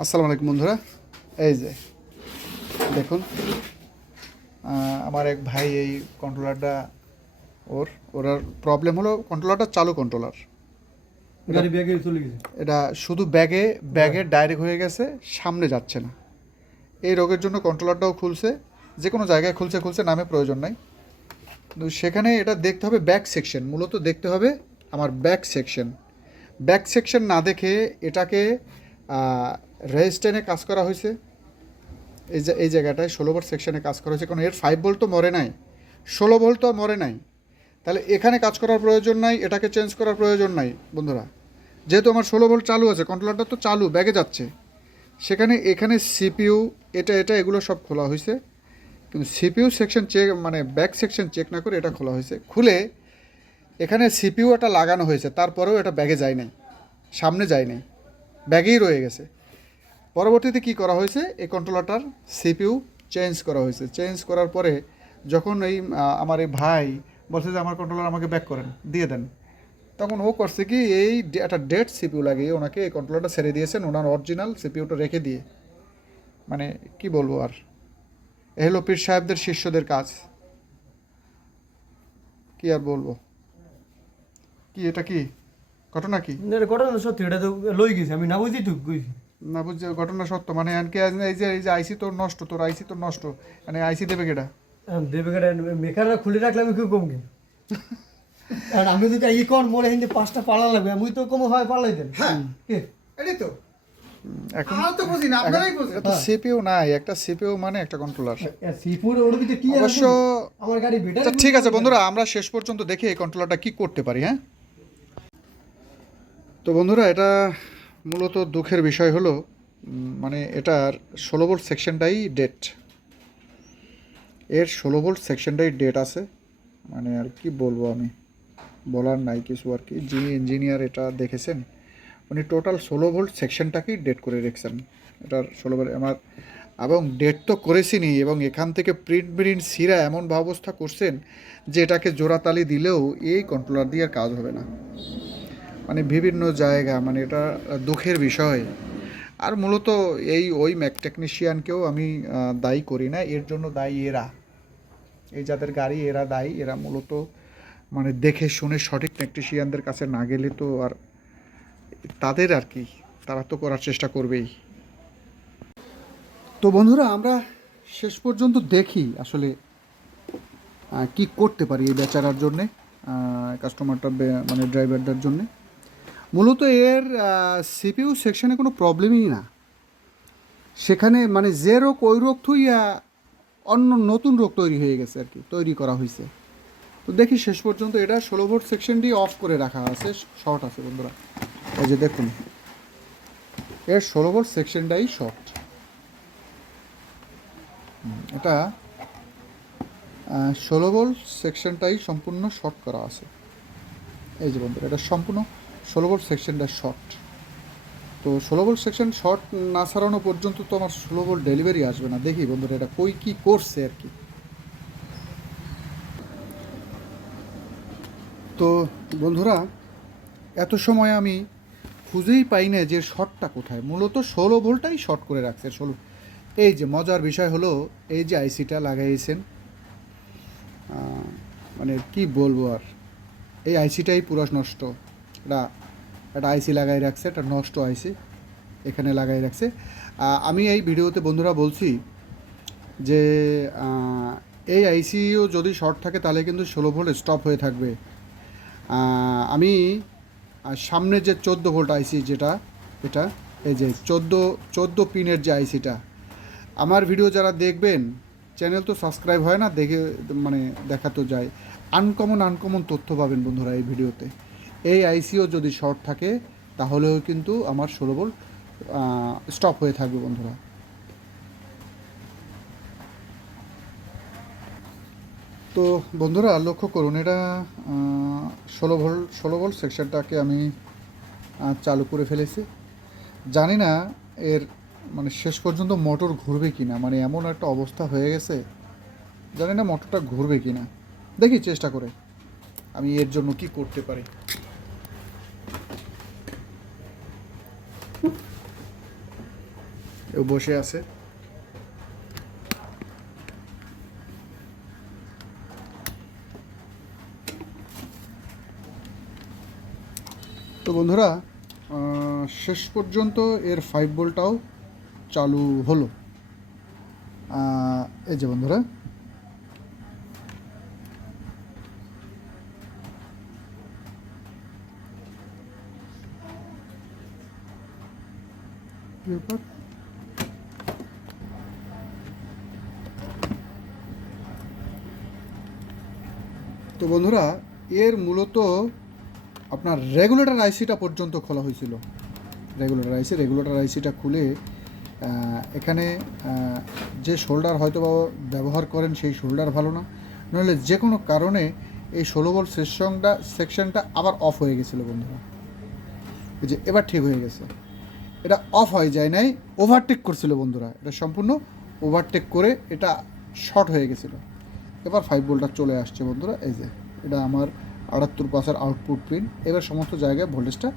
আসসালামু আলাইকুম বন্ধুরা। এই যে দেখুন, আমার এক ভাই এই কন্ট্রোলারটা ওর প্রবলেম হলো কন্ট্রোলারটা চালু কন্ট্রোলার, গাড়ি ব্যাগে চলে গেছে। এটা শুধু ব্যাগে ডাইরেক্ট হয়ে গেছে, সামনে যাচ্ছে না। এই রোগের জন্য কন্ট্রোলারটাও খুলছে, যে কোনো জায়গায় খুলছে নামে প্রয়োজন নাই। কিন্তু সেখানে এটা দেখতে হবে ব্যাক সেকশন, মূলত দেখতে হবে আমার ব্যাক সেকশন না দেখে এটাকে রেজিস্ট্যান্টে কাজ করা হয়েছে। এই জায়গাটায় 16 ভোল্ট সেকশনে কাজ করা হয়েছে, কারণ এর 5 ভোল্ট তো মরে নাই, 16 ভোল্ট তো মরে নাই। তাহলে এখানে কাজ করার প্রয়োজন নাই, এটাকে চেঞ্জ করার প্রয়োজন নাই বন্ধুরা। যেহেতু আমার 16 ভোল্ট চালু আছে, কন্ট্রোলারটা তো চালু, ব্যাগে যাচ্ছে, সেখানে এখানে সিপিইউ এটা এগুলো সব খোলা হয়েছে। কিন্তু সিপিইউ সেকশন চেক মানে ব্যাক সেকশন চেক না করে এটা খোলা হয়েছে। খুলে এখানে সিপিইউ এটা লাগানো হয়েছে, তারপরেও এটা ব্যাগে যায় নাই, সামনে যায় নাই, ব্যাগেই রয়ে গেছে। পরবর্তীতে কি করা হয়েছে, এই কন্ট্রোলারটার সিপিইউ চেঞ্জ করা হয়েছে। চেঞ্জ করার পরে যখন আমার এই ভাই বলছে যে আমার কন্ট্রোলার আমাকে ব্যাক করেন, দিয়ে দেন, তখন ও করছে কি, একটা ডেড সিপিইউ লাগিয়ে ওনাকে এই কন্ট্রোলারটা ছেড়ে দিয়েছেন, ওনার অরিজিনাল সিপিইউটা রেখে দিয়ে। মানে কি বলবো আর, এ হলো পীর সাহেবদের শিষ্যদের কাজ, কি আর বলবো। কি এটা কি ঘটনা কি না, এটা ঘটনা সত্যি, এটা তো লই গেছে, আমি না বুঝি ঢুক গেছি। না বুঝছে ঘটনা সত্য? মানে আনকে এই যে আইসি তোর নষ্ট, তোর আইসি তোর নষ্ট, মানে আইসি দেবে কেটা? দেবে কেটে মেকাররা খুলে রাখলে আমি কেউ কম কি। আর আমি যদি এই কোন মোড়ে হিন্দি 5টা পালা লাগবে, আমি তো কম হয় পালাই দেন। হ্যাঁ কে এটাই তো এখন আমরা তো বুঝি না, আপনারাই বুঝেন। এটা তো সিপিইউ নাই, একটা সিপিইউ মানে একটা কন্ট্রোলার। শ্রীপুরে ওর ভিতরে কি আছে? অবশ্য আমার গাড়ি বেটার। আচ্ছা ঠিক আছে বন্ধুরা, আমরা শেষ পর্যন্ত দেখি এই কন্ট্রোলারটা কি করতে পারি। হ্যাঁ, তো বন্ধুরা, এটা মূলত দুঃখের বিষয় হলো মানে এটার 16 ভোল্ট সেকশনটাই ডেট, এর 16 ভোল্ট সেকশনটাই ডেট আছে। মানে আর কি বলবো, আমি বলার নাই কিছু আর কি। যিনি ইঞ্জিনিয়ার এটা দেখেছেন উনি টোটাল 16 ভোল্ট সেকশনটাকেই ডেট করে রেখেছেন। এটার 16 ভোল্ট আমার, এবং ডেট তো করেছিনি, এবং এখান থেকে প্রিন্ট সিরা এমন ব্যবস্থা করছেন যে এটাকে জোড়াতালি দিলেও এই কন্ট্রোলার দিয়ে আর কাজ হবে না। মানে বিভিন্ন জায়গা, মানে এটা দুঃখের বিষয়। আর মূলত ওই ম্যাক টেকনিশিয়ানকেও আমি দায়ী করি না, এর জন্য দায়ী এরা, এই যাদের গাড়ি এরা দায়ী। এরা মূলত মানে দেখে শুনে সঠিক টেকনিশিয়ানদের কাছে না গেলে তো আর তাদের আর কি, তারা তো করার চেষ্টা করবেই। তো বন্ধুরা, আমরা শেষ পর্যন্ত দেখি আসলে কি করতে পারি এই বেচারার জন্যে, কাস্টমারটা মানে ড্রাইভারটার জন্যে। মূলত এর সিপিইউ সেকশনে কোনো প্রবলেমই না, সেখানে মানে যে রোগ ওই রোগ থুইয়া অন্য নতুন রোগ তৈরি হয়ে গেছে আর কি, তৈরি করা হয়েছে। তো দেখি শেষ পর্যন্ত এটা 16 ভোল্ট সেকশনটি অফ করে রাখা আছে, শর্ট আছে বন্ধুরা। এই যে দেখুন, এর 16 ভোল্ট সেকশনটাই শর্ট। এটা 16 ভোল্ট সেকশনটাই সম্পূর্ণ শর্ট করা আছে। এই যে বন্ধুরা, এটা সম্পূর্ণ 16 ভোল্ট সেকশনটা শর্ট। তো 16 ভোল্ট সেকশন শর্ট না ছাড়ানো পর্যন্ত তো আমার 16 ভোল্ট ডেলিভারি আসবে না। দেখি বন্ধুরা এটা কী করছে আর কি। তো বন্ধুরা, এত সময় আমি খুঁজেই পাই না যে শর্টটা কোথায়। মূলত 16 ভোল্টটাই শর্ট করে রাখছে 16। এই যে মজার বিষয় হলো, এই যে আইসিটা লাগাইছেন, মানে কি বলবো আর, এই আইসিটাই পুরো নষ্ট। এটা একটা আইসি লাগাই রাখছে, একটা নষ্ট আইসি এখানে লাগাই রাখছে। আমি এই ভিডিওতে বন্ধুরা বলছি যে এই আইসিও যদি শর্ট থাকে তাহলে কিন্তু 16 ভোল্ট স্টপ হয়ে থাকবে। আমি সামনে যে 14 ভোল্ট আইসি যেটা, এটা এই যে 14 পিনের যে আইসিটা, আমার ভিডিও যারা দেখবেন, চ্যানেল তো সাবস্ক্রাইব হয় না, দেখে মানে দেখা তো যায়, আনকমন তথ্য পাবেন বন্ধুরা এই ভিডিওতে। এই আইসিও যদি শর্ট থাকে তাহলেও কিন্তু আমার 16 ভোল্ট স্টপ হয়ে থাকবে বন্ধুরা। তো বন্ধুরা লক্ষ্য করুন, এটা 16 ভোল্ট সেকশনটাকে আমি চালু করে ফেলেছি। জানি না এর মানে শেষ পর্যন্ত মোটর ঘুরবে কি না, মানে এমন একটা অবস্থা হয়ে গেছে, জানি না মোটরটা ঘুরবে কি না। দেখি চেষ্টা করে আমি এর জন্য কি করতে পারি। ও বসে আছে। তো বন্ধুরা শেষ পর্যন্ত এর 5 ভোল্টটাও চালু হলো। এই যে বন্ধুরা, ব্যাপার তো বন্ধুরা, এর মূলত আপনার রেগুলেটর আইসিটা পর্যন্ত খোলা হয়েছিল। রেগুলেটর আইসিটা খুলে এখানে যে শোল্ডার হয়তো বা ব্যবহার করেন সেই শোল্ডার ভালো না, নইলে যে কোনো কারণে এই 16 ভোল্ট সেকশনটা আবার অফ হয়ে গেছিলো বন্ধুরা। এই যে এবার ঠিক হয়ে গেছে। এটা অফ হয়ে যায় নাই, ওভারটেক করছিল বন্ধুরা। এটা সম্পূর্ণ ওভারটেক করে এটা শর্ট হয়ে গেছিলো। এবার 5 ভোল্টটা চলে আসছে বন্ধুরা। এই যে এটা আমার 78 আউটপুট পিন। এবার সমস্ত জায়গায় ভোল্টেজটা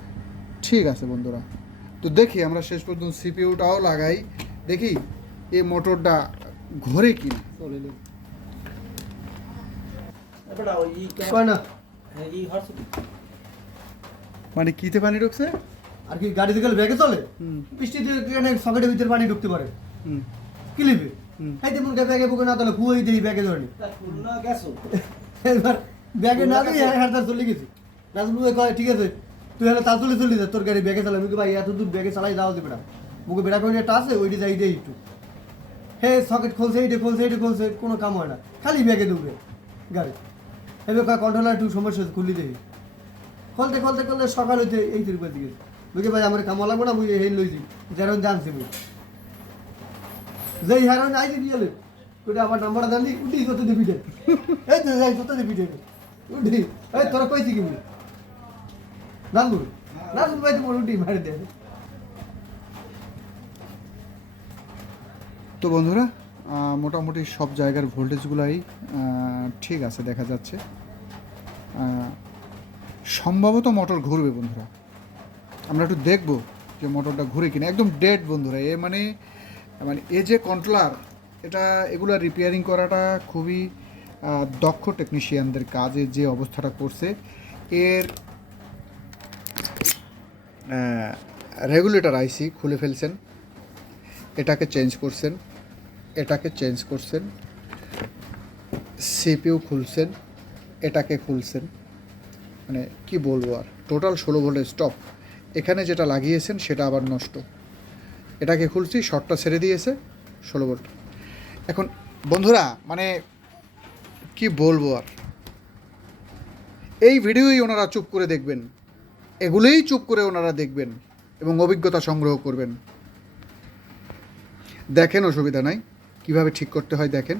ঠিক আছে বন্ধুরা। তো দেখি আমরা শেষ পর্যন্ত সিপিইউটাও লাগাই, দেখি এই মোটরটা ঘোরে কি না। কয় না মানে কিতে পানি ঢুকছে? আর কি গাড়ি থেকে ব্যাগে চলে, বৃষ্টিতে সকেটের ভিতরে পানি ঢুকতে পারে, ক্লিপে এই তেমন ব্যাগে বুকে না তাহলে কুয়োই দিই ব্যাগে ধরেনি। এবার ব্যাগে না দিই হাড় চলে গেছি। রাজবু কয় ঠিক আছে তুই হলে তার তুলে চলে যা, তোর গাড়ি ব্যাগে চালা। আমি ভাই এত দূর ব্যাগে চালাই দাও দিবে না, বুকে বেড়া করে একটা আছে ওইটি যাই দেয় একটু। হে সকেট খুলছে, এইটা খুলছে, কোনো কাম হয় না, খালি ব্যাগে ঢুকবে গাড়ি। এবার কয় কন্ট্রোলার একটু সমস্যা খুললি দেখি। খুলতে সকাল হইতে এই তিরুপতি দিকে বুঝে ভাই আমার কামা লাগবে না, বুঝে হেন লইছি যেরকম জানছি বুঝি যেই হেরোইন আইসি দিয়ে ওটা আমার নাম্বারটা জানলি উঠি কত দিয়ে পিঠে, এই তো যাই কত দিয়ে পিঠে উঠি। এই তোরা কইছি কি নানবুর ভাই তোমার উঠি মারি দে। তো বন্ধুরা মোটামুটি সব জায়গার ভোল্টেজগুলাই ঠিক আছে দেখা যাচ্ছে। সম্ভবত মোটর ঘুরবে বন্ধুরা, আমরা একটু দেখব যে মোটরটা ঘুরে কিনা। একদম ডেড বন্ধুরা। মানে এ যে কন্ট্রোলার, এটা এগুলো রিপেয়ারিং করাটা খুবই দক্ষ টেকনিশিয়ানদের কাজে যে অবস্থাটা করছে। এর রেগুলেটর আইসি খুলে ফেলছেন, এটাকে চেঞ্জ করছেন, সিপিইউ খুলছেন, এটাকে খুলছেন। মানে কি বলবো আর, টোটাল 16 ভোল্টের স্টপ। এখানে যেটা লাগিয়েছেন সেটা আবার নষ্ট। এটাকে খুলছি, শর্টটা ছেড়ে দিয়েছে 16 ভোল্ট। এখন বন্ধুরা মানে কি বলবো আর, এই ভিডিওই ওনারা চুপ করে দেখবেন, এগুলোই চুপ করে ওনারা দেখবেন এবং অভিজ্ঞতা সংগ্রহ করবেন। দেখেন, অসুবিধা নাই, কিভাবে ঠিক করতে হয় দেখেন,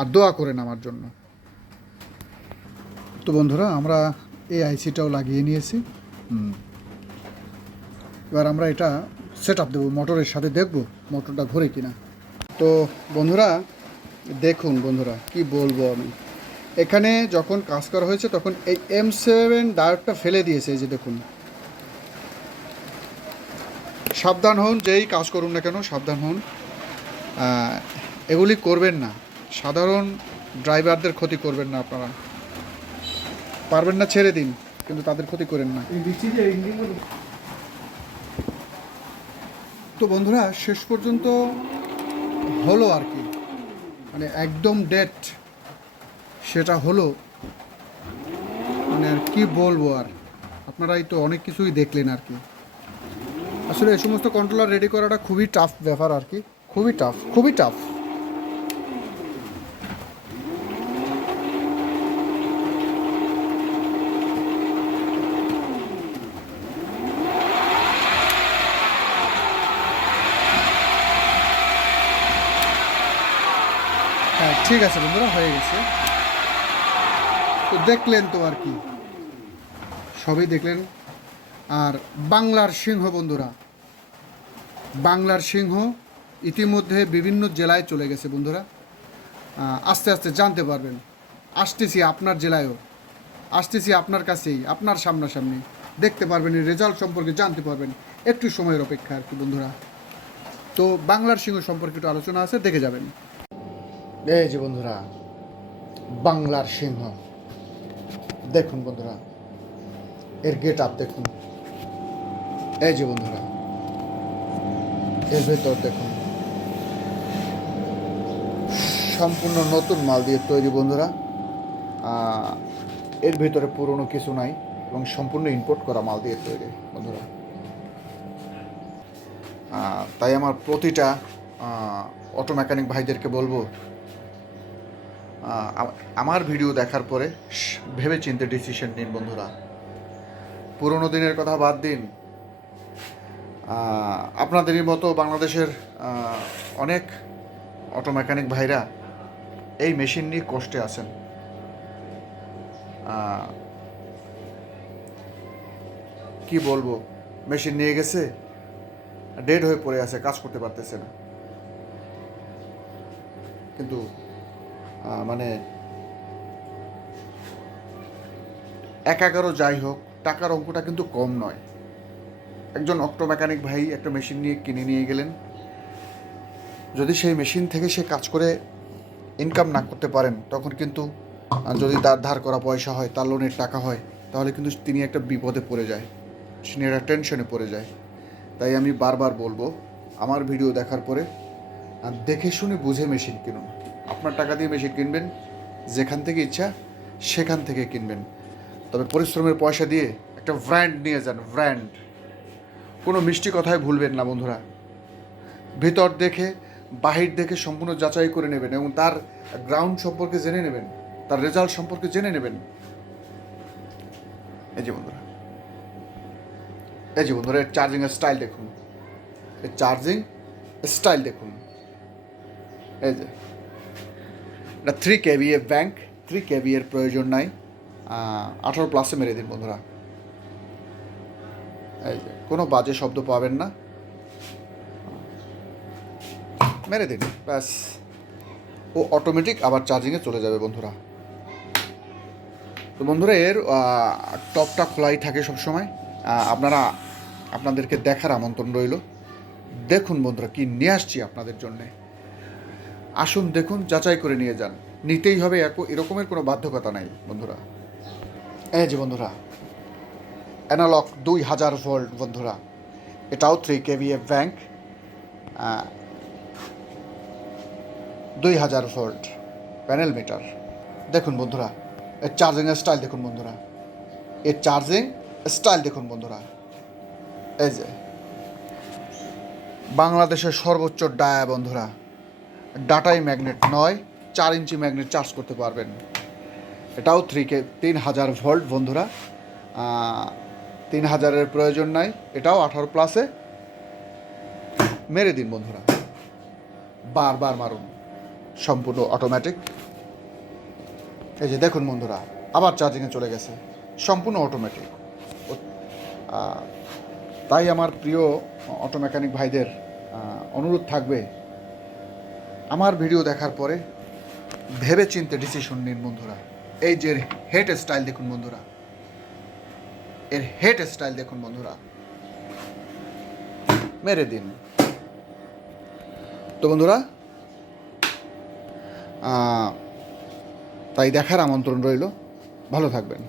আর দোয়া করেন আমার জন্য। তো বন্ধুরা আমরা এই আইসিটাও লাগিয়ে নিয়েছি। এবার আমরা এটা সেট আপ দেবো মোটরের সাথে, দেখব মোটরটা ঘোরে কিনা। তো বন্ধুরা দেখুন বন্ধুরা কি বলবো আমি, এখানে যখন কাজ করা হয়েছে তখন এই M7 ডায়োডটা ফেলে দিয়েছে। এই যে দেখুন, সাবধান হন, যেই কাজ করুন না কেন সাবধান হন, এগুলি করবেন না। সাধারণ ড্রাইভারদের ক্ষতি করবেন না, আপনারা পারবেন না ছেড়ে দিন, কিন্তু তাদের ক্ষতি করেন না। তো বন্ধুরা শেষ পর্যন্ত হলো আর কি, মানে একদম ডেট সেটা হলো। মানে আর কি বলবো আর, আপনারাই তো অনেক কিছুই দেখলেন আর কি। আসলে এই সমস্ত কন্ট্রোলার রেডি করাটা খুবই টাফ ব্যাপার আর কি, খুবই টাফ। হ্যাঁ ঠিক আছে বন্ধুরা, হয়ে গেছে। তো দেখলেন তো আর কি, সবই দেখলেন। আর বাংলার সিংহ বন্ধুরা, বাংলার সিংহ ইতিমধ্যে বিভিন্ন জেলায় চলে গেছে বন্ধুরা। আস্তে আস্তে জানতে পারবেন। আসতেছি আপনার জেলায়ও, আসতেছি আপনার কাছেই, আপনার সামনাসামনি দেখতে পারবেন, এই রেজাল্ট সম্পর্কে জানতে পারবেন। একটু সময়ের অপেক্ষা আর কি বন্ধুরা। তো বাংলার সিংহ সম্পর্কে একটু আলোচনা আছে, দেখে যাবেন। এই যে বন্ধুরা, বাংলার সিংহ দেখুন বন্ধুরা, এর গেট আপ দেখুন। এই যে বন্ধুরা, এর ভেতর দেখুন, সম্পূর্ণ নতুন মাল দিয়ে তৈরি বন্ধুরা। এর ভিতরে পুরনো কিছু নাই এবং সম্পূর্ণ ইম্পোর্ট করা মাল দিয়ে তৈরি বন্ধুরা। তাই আমার প্রতিটা অটো মেকানিক ভাইদেরকে বলবো, আমার ভিডিও দেখার পরে ভেবে চিন্তে ডিসিশন নিন বন্ধুরা। পুরনো দিনের কথা বাদ দিন, আপনাদেরই মতো বাংলাদেশের অনেক অটো মেকানিক ভাইরা এই মেশিন নিয়ে কষ্টে আছেন। কি বলবো, মেশিন নিয়ে গেছে, ডেড হয়ে পড়ে আছে, কাজ করতে পারতেছে না। কিন্তু মানে 11 যাই হোক, টাকার অঙ্কটা কিন্তু কম নয়। একজন অটো মেকানিক ভাই একটা মেশিন নিয়ে কিনে নিয়ে গেলেন, যদি সেই মেশিন থেকে সে কাজ করে ইনকাম না করতে পারেন, তখন কিন্তু যদি তার ধার করা পয়সা হয়, তার লোনের টাকা হয়, তাহলে কিন্তু তিনি একটা বিপদে পড়ে যায়, তিনি একটা টেনশনে পড়ে যায়। তাই আমি বারবার বলবো, আমার ভিডিও দেখার পরে দেখে শুনে বুঝে মেশিন কিনুন। আপনার টাকা দিয়ে মেশিন কিনবেন, যেখান থেকে ইচ্ছা সেখান থেকে কিনবেন, তবে পরিশ্রমের পয়সা দিয়ে একটা ব্র্যান্ড নিয়ে যান, ব্র্যান্ড। কোনো মিষ্টি কথায় ভুলবেন না বন্ধুরা। ভিতর দেখে বাহির দেখে সম্পূর্ণ যাচাই করে নেবেন এবং তার গ্রাউন্ড সম্পর্কে জেনে নেবেন, তার রেজাল্ট সম্পর্কে জেনে নেবেন। এই যে বন্ধুরা, এই যে বন্ধুরা, এর চার্জিংয়ের স্টাইল দেখুন, এর চার্জিং স্টাইল দেখুন। এই যে এটা 3 kVA ব্যাংক, 3 kVA এর প্রয়োজন নাই, 18+ মেরে দিন বন্ধুরা। এই যে কোনো বাজে শব্দ পাবেন না, মেরে দিন ব্যাস, ও অটোমেটিক আবার চার্জিংয়ে চলে যাবে বন্ধুরা। তো বন্ধুরা, এর টপটা খোলাই থাকে সবসময়। আপনাদেরকে দেখার আমন্ত্রণ রইল। দেখুন বন্ধুরা, কি নিয়ে আসছি আপনাদের জন্যে। আসুন দেখুন, যাচাই করে নিয়ে যান, নিতেই হবে, এরকমের কোনো বাধ্যকতা নাই বন্ধুরা। এই যে বন্ধুরা, অ্যানালগ 2000 ভোল্ট বন্ধুরা, এটাও 3 kVA bank, 2000 volt panel meter. দেখুন বন্ধুরা, এর চার্জিংয়ের স্টাইল দেখুন বন্ধুরা, এর চার্জিং স্টাইল দেখুন বন্ধুরা। এই যে বাংলাদেশের সর্বোচ্চ ডায়া বন্ধুরা, ডাটাই ম্যাগনেট নয়, 4 ইঞ্চি ম্যাগনেট চার্জ করতে পারবেন। এটাও 3000 ভোল্ট বন্ধুরা, 3000-এর প্রয়োজন নাই, এটাও 18+-এ মেরে দিন বন্ধুরা, বারবার মারুন, সম্পূর্ণ অটোমেটিক। এই যে দেখুন বন্ধুরা, আবার চার্জিংয়ে চলে গেছে, সম্পূর্ণ অটোমেটিক। তাই আমার প্রিয় অটো মেকানিক ভাইদের অনুরোধ থাকবে, আমার ভিডিও দেখার পরে ভেবে চিন্তে ডিসিশন নিন বন্ধুরা। এই যে হেড স্টাইল দেখুন বন্ধুরা, এর হেড স্টাইল দেখুন বন্ধুরা, মেরে দিন। তো বন্ধুরা, তাই দেখার আমন্ত্রণ রইল, ভালো থাকবেন।